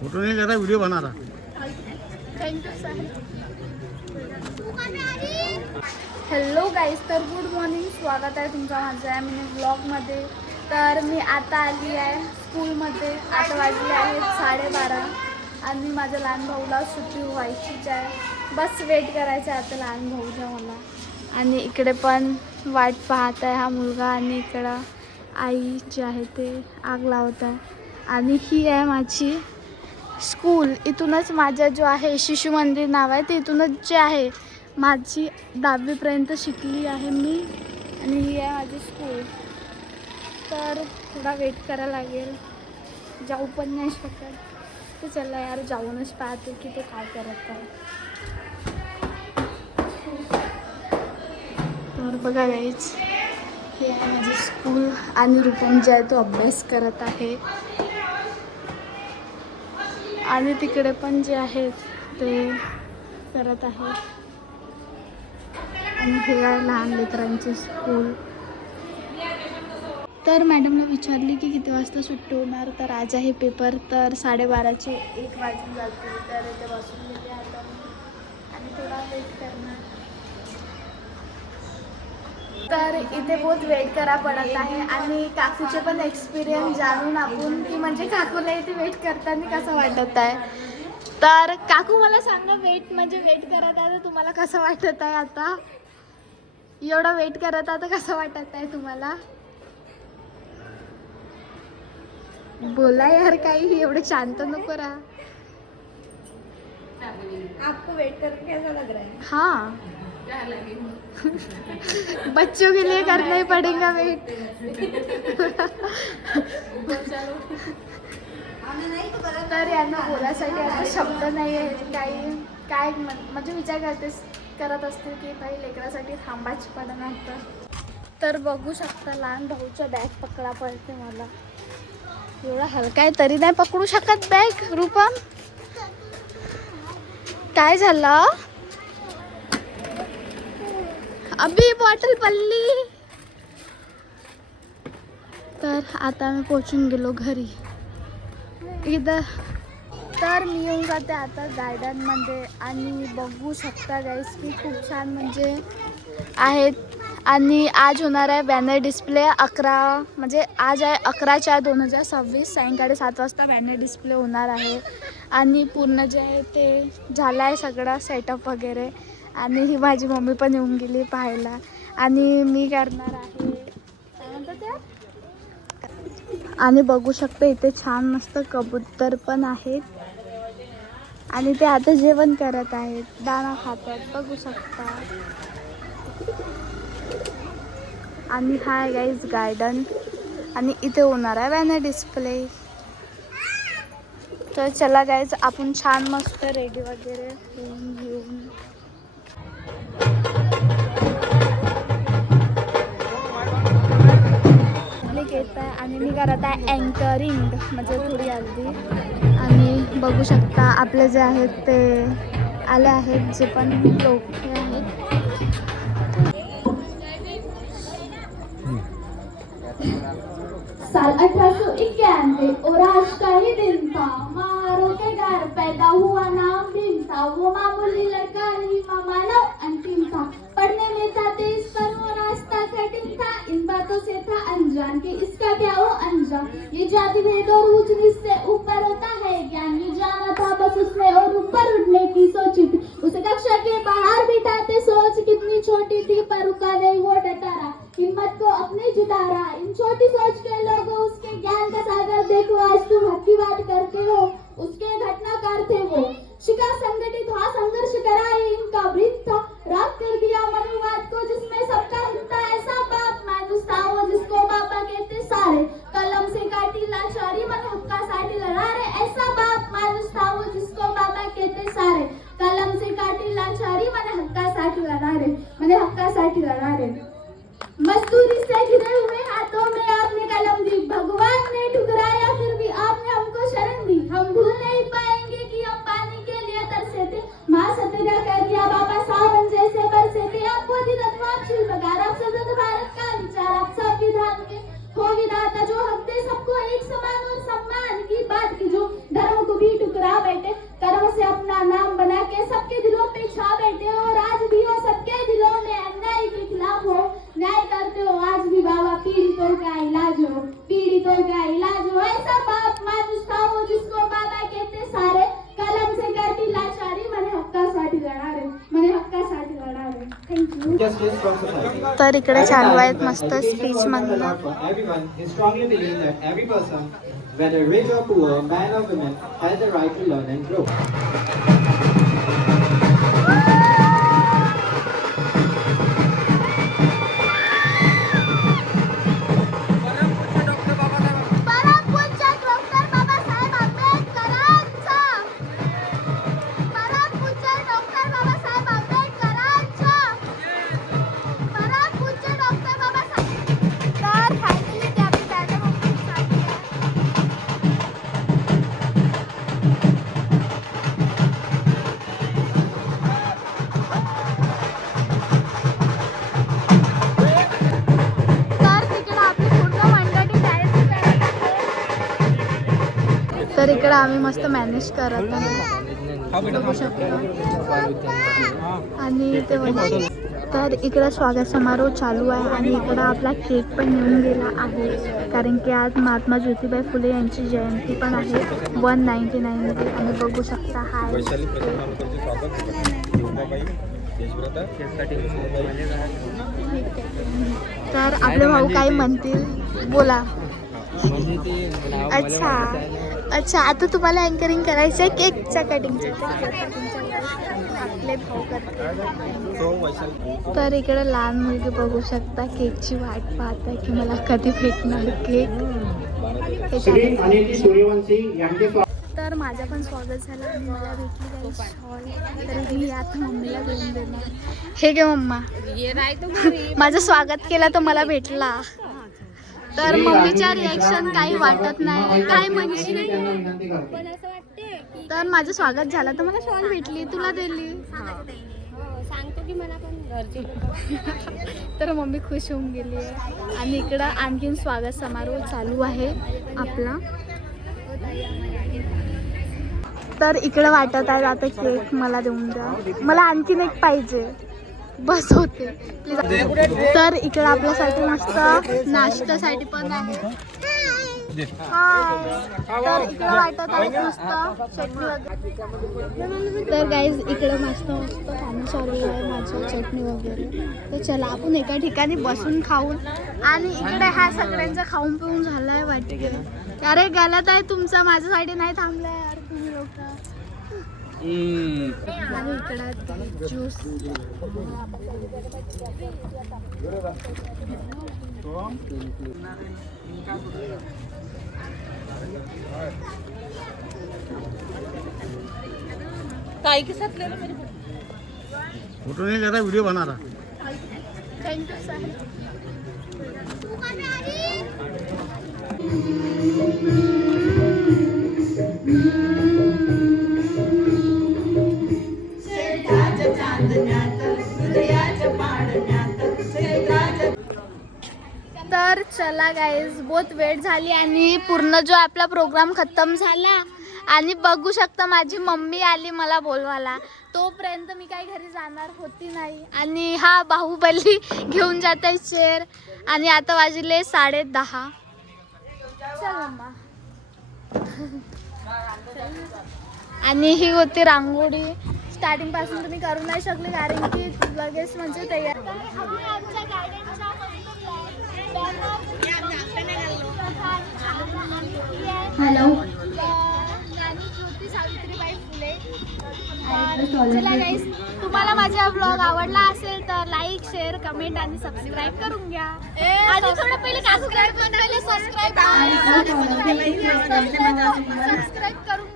Photo नहीं ले रहा, वीडियो बना रहा। Thank you sir. हॅलो गाईज, तर गुड मॉर्निंग. स्वागत आहे तुमचं माझ्या मिनी ब्लॉगमध्ये. तर मी आता आली आहे स्कूलमध्ये. आता वाजले आहेत 12:30 आणि माझ्या लहान भाऊला सुट्टी व्हायचीच आहे. बस वेट करायचं आहे आता लहान भाऊच्या मला. आणि इकडे पण वाट पाहत आहे हा मुलगा आणि इकडं आई जी आहे ते आग लावत आहे. आणि ही आहे माझी स्कूल. इथूनच माझा जो आहे शिशु मंदिर नाव आहे ते इथूनच जे आहे माझी 10वीपर्यंत शिकली आहे मी. आणि ही आहे माझी स्कूल. तर थोडा वेट करायला लागेल, जाऊ पण नाही शकत. तर चला यार जाऊनच पाहते की तो काय करत आहे. तर बघा गाईज, हे आहे माझी स्कूल आणि रूपम जे आहे तो अभ्यास करत आहे. आणि तिकडे पण जे आहेत ते करत आहे. आणि हे आहे लहान लेकरांची स्कूल. तर मॅडमला विचारली की किती वाजता सुट्टी होणार. तर आज आहे पेपर, तर 12:30चे 1 वाजून जातील. तर इथे बसून गेले आता मी आणि थोडा वेट करणार. तर इथे बहुत वेट करा पडत आहे. आणि काकूचे पण एक्सपिरियन्स जाणून आपण की म्हणजे काकूला इथे वेट करताना कसं वाटत आहे. तर काकू मला सांगा, वेट करत आहे तर तुम्हाला कसं वाटत आहे आता? एवढा वेट करत आहे तर कसं वाटत आहे तुम्हाला? बोला यार, काही एवढं शांत नको रहा. आपको वेट करके कैसा लग रहा है? हाँ, बच्चों के लिए करना ही पड़ेगा वेट. तर यांना बोलायसाठी आता शब्द नाही आहे. काय म्हणजे विचार करत असतील की काही लेकरासाठी थांबायची पडणार. तर बघू शकता लहान भाऊच्या बॅग पकडा पडते मला. एवढा हलका आहे तरी नाही पकडू शकत बॅग. रूपम, काय झालं? अभी बॉटल पडली. तर आता मी पोचून गेलो घरी. इथं तर मी येऊन जाते आता गार्डनमध्ये. आणि बघू शकता गाईस की खूप छान म्हणजे आहेत. आणि आज होणार आहे बॅनर डिस्प्ले. म्हणजे आज आहे 11/4/2026 सायंकाळी 7 वाजता बॅनर डिस्प्ले होणार आहे. आणि पूर्ण जे आहे ते झालं आहे सगळं सेटअप वगैरे. आणि ही माझी मम्मी पण येऊन गेली पाहायला. आणि मी करणार आहे काय म्हणतात ते. आणि बघू शकता इथे छान मस्त कबूतर पण आहेत. आणि ते आता जेवण करत आहेत, दाणा खात आहेत, बघू शकता. आणि हा आहे गाईज गार्डन. आणि इथे होणार आहे बॅनर डिस्प्ले. तर चला गाईज, आपण छान मस्त रेडी वगैरे होऊन घेऊन घेत आहे. आणि मी करत आहे अँकरिंग म्हणजे थोडी अर्धी. आणि बघू शकता आपले जे आहेत ते आले आहेत, जे पण लोक हे आहेत. साल 1891 और आज का ही दिन था। मारो के घर पैदा हुआ नाम भीम था। वो मामूली लड़का नहीं मानव अंतिम था। पढ़ने में था तेज पर वो रास्ता कठिन था। इन बातों से था अनजान कि इसका क्या वो अंजाम। ये जाति भेद और ऊंच नीच से ऊपर होता है ज्ञान। ये जाना था बस उसने और ऊपर उठने की सोची थी। उसे कक्षा के बाहर बिठाते सोच कितनी छोटी थी, पर रुका नहीं वो डटा रहा, हिम्मत को अपनी जुटा रहा। इन छोटी सोच के लोगों उसके ज्ञान का सागर देखो। आज तुम हक की बात करते हो, उसके घटनाकार थे वो। शिकार संगठित हुआ, संघर्ष करा, ये इनका वृत्त था। राग कर दिया मनुवाद को जिसमें सबका हित था। ऐसा बाप मानुस था वो जिसको बाबा कहते सारे। कलम से काटी लाचारी मन हक्कासाठी लढा रे। ऐसा बाप मानुस था वो जिसको बाबा कहते सारे। कलम से काटी लाचारी मन हक्कासाठी लढा रे, म्हणजे हक्कासाठी लढा रे। मजदूरी से घिरे हुए हाथों में आपने कलम दी। भगवान ने ठुकराया फिर भी आपने हमको शरण दी। हम भूल नहीं पाएंगे कि हम पानी के लिए तरसे थे। माँ सत्यदा कर दिया बाबा सावन जैसे बरसे थे। आप बोधी तत्वाप शिल्पकार, आप सतत भारत का विचार, आप संविधान के हो विधाता जो हक दे सबको एक समान और सम्मान की बात की, जो धर्म को भी injustice from society. तर इकडे At a चालू time आहेत when मस्त education स्पीच was not म्हणणं. allowed for everyone, he strongly believed that every person, whether rich or poor, man or woman, has the right to learn and grow. परमपूज्य doctor Babasaheb आंबेडकरांचा परमपूज्य doctor Babasaheb आंबेडकरांचा परमपूज्य doctor Babasaheb. तर finally ते आपली banner opening झाली आहे. तर तिकडे आपली पूर्ण मंडळी तयारी करत आहे. तर इकडे आम्ही मस्त मॅनेज करत आहे बघू शकता. आणि ते वगैरे. तर इकडं स्वागत समारोह चालू आहे आणि इकडं आपला केक पण येऊन गेला आहे कारण की आज महात्मा ज्योतिबा फुले यांची जयंती पण आहे 199 आणि बघू शकता हा तर आपले भाऊ काही म्हणतील बोला. अच्छा अच्छा आता तुम्हाला अँकरिंग करायचं आहे केकच्या कटिंगचं. आपले भाऊ करतात. तर इकडे लहान मुलगी बघू शकता केकची वाट पाहत आहे की मला कधी भेटणार केक. तर माझं पण स्वागत झालं आणि मला भेटली काही शॉल तर मी आता मम्मीला देऊन देणार. हे घे मम्मा. माझं स्वागत केलं तर मला भेटला. तर मम्मीच्या रिॲक्शन काही वाटत नाही काय म्हणशील. तर माझं स्वागत झालं तर मला शॉल भेटली तुला दिली. सांगतो की मला पण तर मम्मी खुश होऊन गेली आहे आणि इकडं आणखीन स्वागत समारोह चालू आहे आपला. तर इकडं वाटत आहे आता केक मला देऊन द्या मला आणखीन एक पाहिजे बस होते प्लीज. तर इकडं आपल्यासाठी मस्त नाश्त्यासाठी पण आहे. हाय. तर इकडं वाटत आहे मस्त चटणी वगैरे. तर गाईज इकडं मस्त मस्त पाणी चालू आहे माझं चटणी वगैरे. तर चला आपण एका ठिकाणी बसून खाऊन आणि इकडे ह्या सगळ्यांचं खाऊन पिऊन झालं आहे वाटते. अरे गलत आहे तुमचं माझ्यासाठी नाही थांबलं यार तुम्ही लोक. आणि इकडं ज्यूस काय के साथ ले लो मेरे फोटो नहीं ले रहा वीडियो बना रहा. Thank you sir. तर चला गाईज बहुत वेळ झाली आणि पूर्ण जो आपला प्रोग्राम खतम झाला आणि बघू शकता माझी मम्मी आली मला बोलवायला. तोपर्यंत मी काही घरी जाणार होती नाही आणि हा बाहुबली घेऊन जात आहे चेअर आणि आता वाजले 10:30. चल मम्मा. आणि ही होती रांगोळी. स्टार्टिंग पासून तुम्ही करू नाही शकले कारण की लगेच म्हणजे तयार. हॅलो सावित्रीबाई फुले. चला गाईस तुम्हाला माझा ब्लॉग आवडला असेल तर लाईक शेअर कमेंट आणि सबस्क्राईब करून घ्या. आणि थोडं पहिले सबस्क्राईब करून